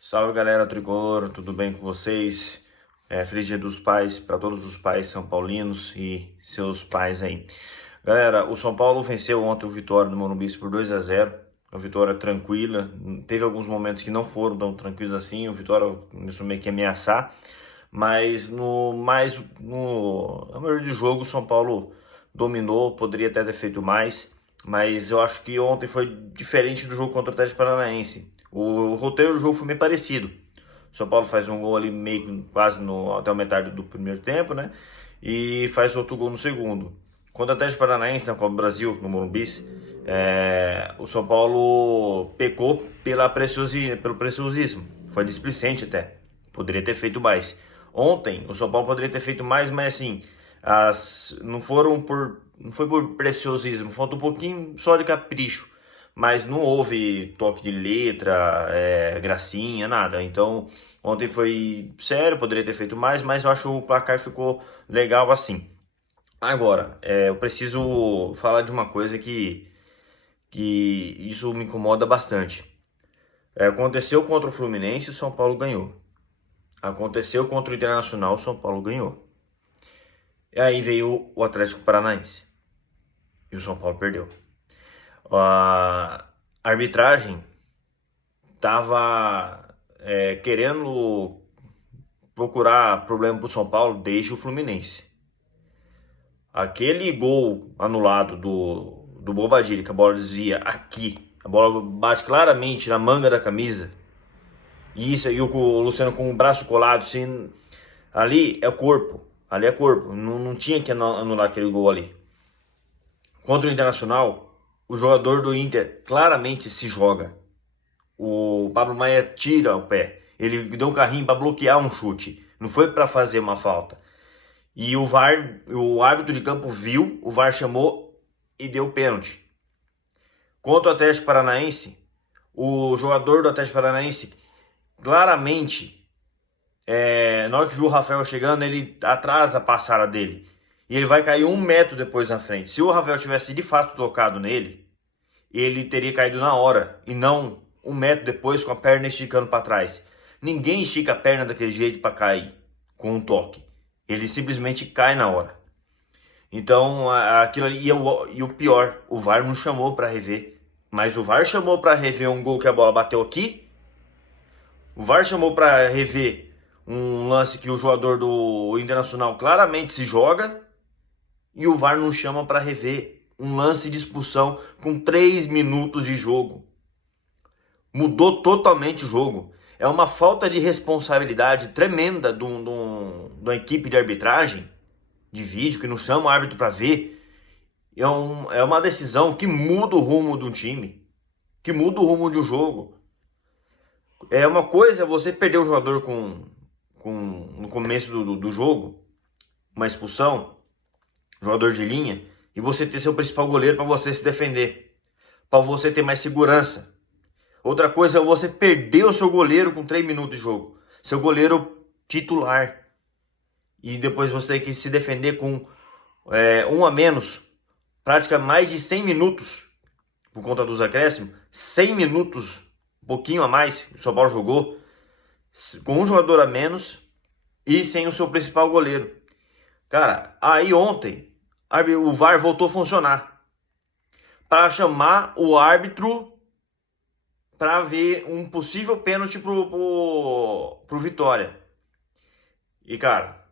Salve galera tricolor, tudo bem com vocês? Feliz Dia dos Pais para todos os pais são paulinos e seus pais aí. Galera, o São Paulo venceu ontem o Vitória no Morumbi por 2-0. Uma vitória tranquila, teve alguns momentos que não foram tão tranquilos assim, o Vitória começou meio que a ameaçar, mas na maioria do jogo o São Paulo dominou, poderia até ter feito mais, mas eu acho que ontem foi diferente do jogo contra o Atlético Paranaense. O roteiro do jogo foi meio parecido. O São Paulo faz um gol ali meio quase até a metade do primeiro tempo, né? E faz outro gol no segundo. Contra o Atlético Paranaense na Copa do Brasil, no Morumbi, o São Paulo pecou pelo preciosismo. Foi displicente até. Poderia ter feito mais. Ontem, o São Paulo poderia ter feito mais, mas assim, não foi por preciosismo, falta um pouquinho só de capricho. Mas não houve toque de letra, gracinha, nada. Então, ontem foi sério, poderia ter feito mais, mas eu acho que o placar ficou legal assim. Agora, eu preciso falar de uma coisa que isso me incomoda bastante. Aconteceu contra o Fluminense, o São Paulo ganhou. Aconteceu contra o Internacional, o São Paulo ganhou. E aí veio o Atlético Paranaense e o São Paulo perdeu. A arbitragem estava querendo procurar problema para o São Paulo desde o Fluminense. Aquele gol anulado do Bobadilha, que a bola desvia aqui, a bola bate claramente na manga da camisa, e isso aí o Luciano com o braço colado, assim, ali é corpo, não tinha que anular aquele gol ali. Contra o Internacional, o jogador do Inter claramente se joga. O Pablo Maia tira o pé. Ele deu um carrinho para bloquear um chute. Não foi para fazer uma falta. E o árbitro de campo viu, o VAR chamou e deu pênalti. Contra o Atlético Paranaense, o jogador do Atlético Paranaense claramente, na hora que viu o Rafael chegando, ele atrasa a passada dele. E ele vai cair 1 metro depois na frente. Se o Rafael tivesse de fato tocado nele, ele teria caído na hora e não 1 metro depois com a perna esticando para trás. Ninguém estica a perna daquele jeito para cair com um toque. Ele simplesmente cai na hora. Então, aquilo ali, e o pior, o VAR não chamou para rever. Mas o VAR chamou para rever um gol que a bola bateu aqui. O VAR chamou para rever um lance que o jogador do Internacional claramente se joga. E o VAR não chama para rever um lance de expulsão com 3 minutos de jogo. Mudou totalmente o jogo. É uma falta de responsabilidade tremenda da equipe de arbitragem, de vídeo, que não chama o árbitro para ver. É uma decisão que muda o rumo de um time, que muda o rumo de um jogo. É uma coisa você perder o jogador no começo do jogo, uma expulsão, jogador de linha, e você ter seu principal goleiro para você se defender, para você ter mais segurança. Outra coisa é você perder o seu goleiro com 3 minutos de jogo, seu goleiro titular, e depois você tem que se defender com um a menos, prática mais de 100 minutos por conta dos acréscimos, 100 minutos, um pouquinho a mais, o São Paulo jogou, com um jogador a menos e sem o seu principal goleiro. Cara, aí ontem o VAR voltou a funcionar para chamar o árbitro para ver um possível pênalti pro Vitória. E cara,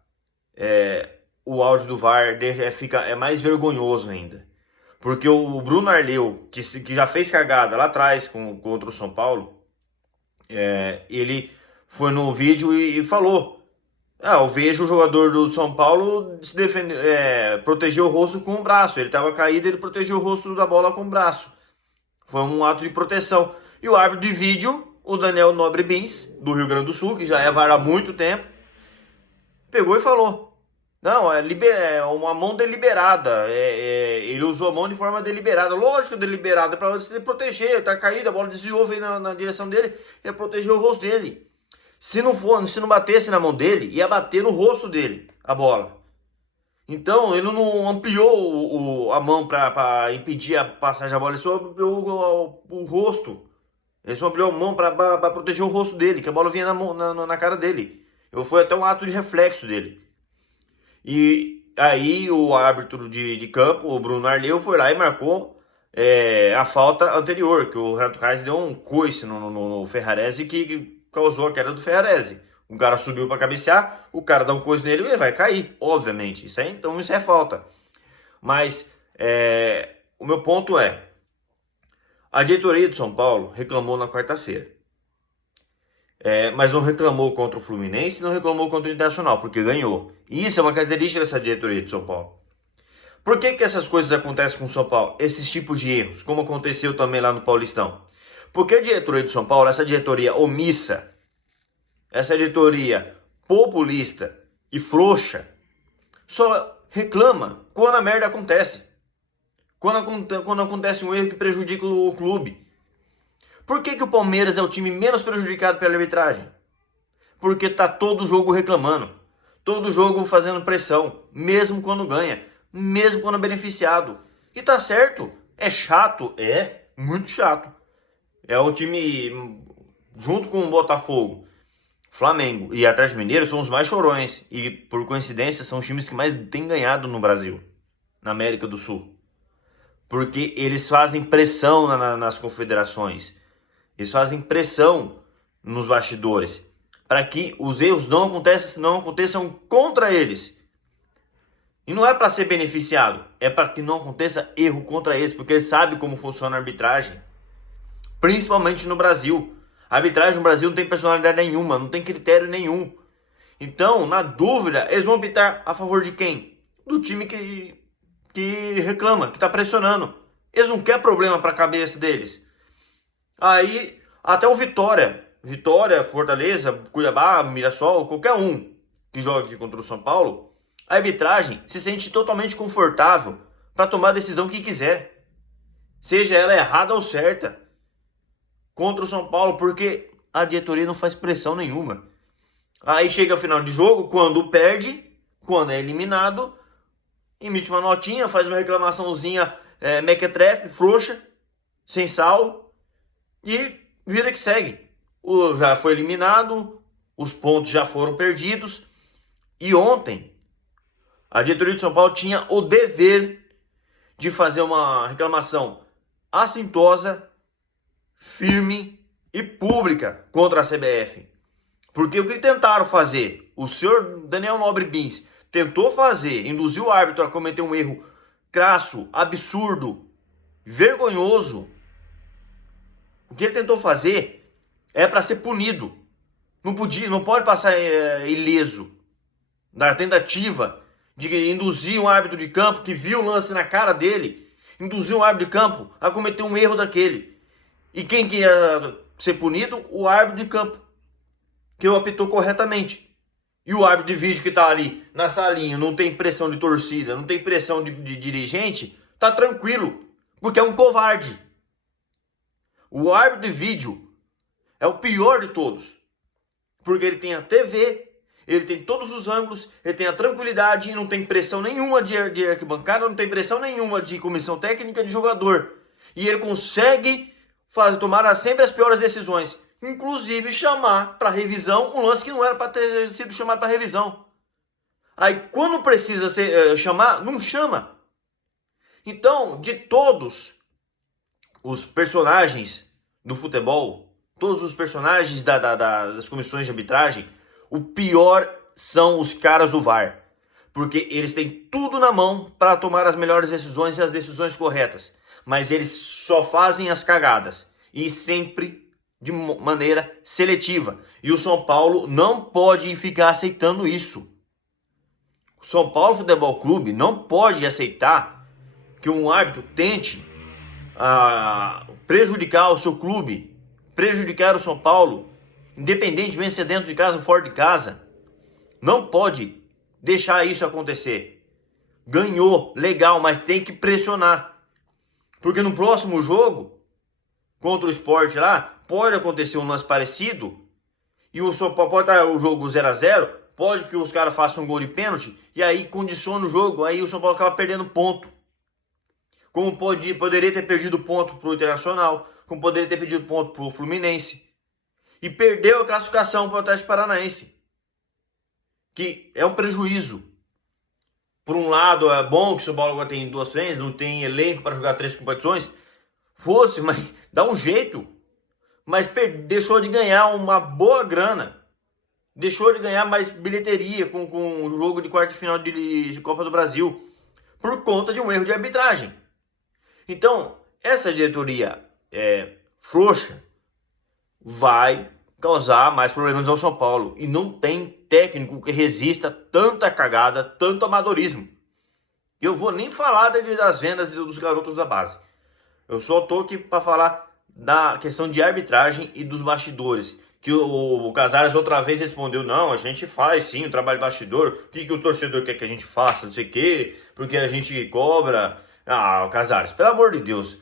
o áudio do VAR é mais vergonhoso ainda. Porque o Bruno Arleu, que já fez cagada lá atrás contra o São Paulo, ele foi no vídeo e falou: eu vejo o jogador do São Paulo se defender, proteger o rosto com o braço. Ele estava caído, ele protegeu o rosto da bola com o braço. Foi um ato de proteção. E o árbitro de vídeo, o Daniel Nobre Bins, do Rio Grande do Sul, que já é VAR há muito tempo, pegou e falou: não, uma mão deliberada. Ele usou a mão de forma deliberada. Lógico, deliberada, para você proteger. Tá caído, a bola desviou, veio na direção dele, ia proteger o rosto dele. Se não batesse na mão dele, ia bater no rosto dele a bola. Então, ele não ampliou a mão para impedir a passagem da bola, ele só ampliou o rosto. Ele só abriu a mão para proteger o rosto dele, que a bola vinha na cara dele. Foi até um ato de reflexo dele. E aí o árbitro de campo, o Bruno Arleu, foi lá e marcou a falta anterior, que o Renato Kaiser deu um coice no Ferrarese que causou a queda do Ferrarese. O cara subiu para cabecear, o cara dá um coice nele e ele vai cair, obviamente. Então isso é falta. Mas o meu ponto é, a diretoria de São Paulo reclamou na quarta-feira. Mas não reclamou contra o Fluminense, não reclamou contra o Internacional, porque ganhou. E isso é uma característica dessa diretoria de São Paulo. Por que essas coisas acontecem com o São Paulo? Esses tipos de erros, como aconteceu também lá no Paulistão. Porque a diretoria de São Paulo, essa diretoria omissa, essa diretoria populista e frouxa, só reclama quando a merda acontece. Quando acontece um erro que prejudica o clube. Por que o Palmeiras é o time menos prejudicado pela arbitragem? Porque tá todo jogo reclamando. Todo jogo fazendo pressão. Mesmo quando ganha. Mesmo quando é beneficiado. E tá certo. É chato. É muito chato. É o time, junto com o Botafogo, Flamengo e Atlético Mineiro, são os mais chorões. E por coincidência são os times que mais têm ganhado no Brasil. Na América do Sul. Porque eles fazem pressão nas confederações. Eles fazem pressão nos bastidores para que os erros não aconteçam contra eles. E não é para ser beneficiado, é para que não aconteça erro contra eles, porque eles sabem como funciona a arbitragem. Principalmente no Brasil. A arbitragem no Brasil não tem personalidade nenhuma, não tem critério nenhum. Então, na dúvida, eles vão optar a favor de quem? Do time que reclama, que está pressionando. Eles não querem problema para a cabeça deles. Aí, até o Vitória, Fortaleza, Cuiabá, Mirassol, qualquer um que joga aqui contra o São Paulo, a arbitragem se sente totalmente confortável para tomar a decisão que quiser. Seja ela errada ou certa. Contra o São Paulo, porque a diretoria não faz pressão nenhuma. Aí chega o final de jogo, quando perde, quando é eliminado, emite uma notinha, faz uma reclamaçãozinha mequetrefe, frouxa, sem sal, e vira que segue. Já foi eliminado, os pontos já foram perdidos. E ontem, a diretoria de São Paulo tinha o dever de fazer uma reclamação assintosa, firme e pública contra a CBF. Porque o que tentaram fazer? O senhor Daniel Nobre Bins tentou fazer, induziu o árbitro a cometer um erro crasso, absurdo, vergonhoso. O que ele tentou fazer é para ser punido. Não pode passar ileso da tentativa de induzir um árbitro de campo que viu o lance na cara dele, induzir um árbitro de campo a cometer um erro daquele. E quem que ia ser punido? O árbitro de campo, que o apitou corretamente. E o árbitro de vídeo que tá ali na salinha, não tem pressão de torcida, não tem pressão de dirigente, tá tranquilo, porque é um covarde. O árbitro de vídeo é o pior de todos. Porque ele tem a TV, ele tem todos os ângulos, ele tem a tranquilidade e não tem pressão nenhuma de arquibancada, não tem pressão nenhuma de comissão técnica de jogador. E ele consegue tomar sempre as piores decisões. Inclusive chamar para revisão um lance que não era para ter sido chamado para revisão. Aí quando precisa chamar, não chama. Então, de todos os personagens do futebol, todos os personagens das comissões de arbitragem, o pior são os caras do VAR. Porque eles têm tudo na mão para tomar as melhores decisões e as decisões corretas. Mas eles só fazem as cagadas. E sempre de maneira seletiva. E o São Paulo não pode ficar aceitando isso. O São Paulo Futebol Clube não pode aceitar que um árbitro tente prejudicar o seu clube, prejudicar o São Paulo, independentemente se é dentro de casa ou fora de casa. Não pode deixar isso acontecer. Ganhou, legal, mas tem que pressionar. Porque no próximo jogo, contra o Sport lá, pode acontecer um lance parecido, e o São Paulo pode estar o jogo 0-0, pode que os caras façam um gol de pênalti, e aí condiciona o jogo, aí o São Paulo acaba perdendo ponto. Como poderia ter perdido ponto para o Internacional, como poderia ter pedido ponto pro Fluminense. E perdeu a classificação para o Atlético Paranaense, que é um prejuízo. Por um lado, é bom que o São Paulo agora tem 2 frentes, não tem elenco para jogar 3 competições. Foda-se, mas dá um jeito. Mas deixou de ganhar uma boa grana. Deixou de ganhar mais bilheteria com o jogo de quarta de final de Copa do Brasil. Por conta de um erro de arbitragem. Então, essa diretoria frouxa vai causar mais problemas ao São Paulo. E não tem técnico que resista tanta cagada, tanto amadorismo. Eu vou nem falar das vendas dos garotos da base. Eu só tô aqui para falar da questão de arbitragem e dos bastidores. Que o Casares outra vez respondeu, não, a gente faz sim o trabalho bastidor. O que o torcedor quer que a gente faça, não sei o quê, porque a gente cobra. Ah, Casares, pelo amor de Deus.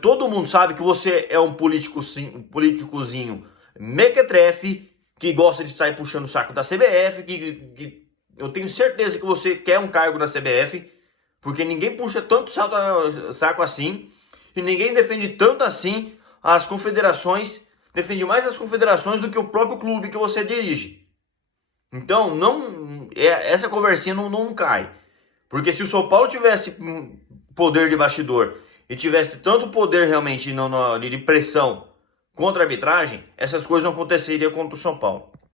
Todo mundo sabe que você é um políticozinho mequetrefe, que gosta de sair puxando o saco da CBF, que eu tenho certeza que você quer um cargo na CBF, porque ninguém puxa tanto saco assim, e ninguém defende tanto assim as confederações, defende mais as confederações do que o próprio clube que você dirige. Então, essa conversinha não cai. Porque se o São Paulo tivesse poder de bastidor e tivesse tanto poder realmente de pressão contra a arbitragem, essas coisas não aconteceriam contra o São Paulo.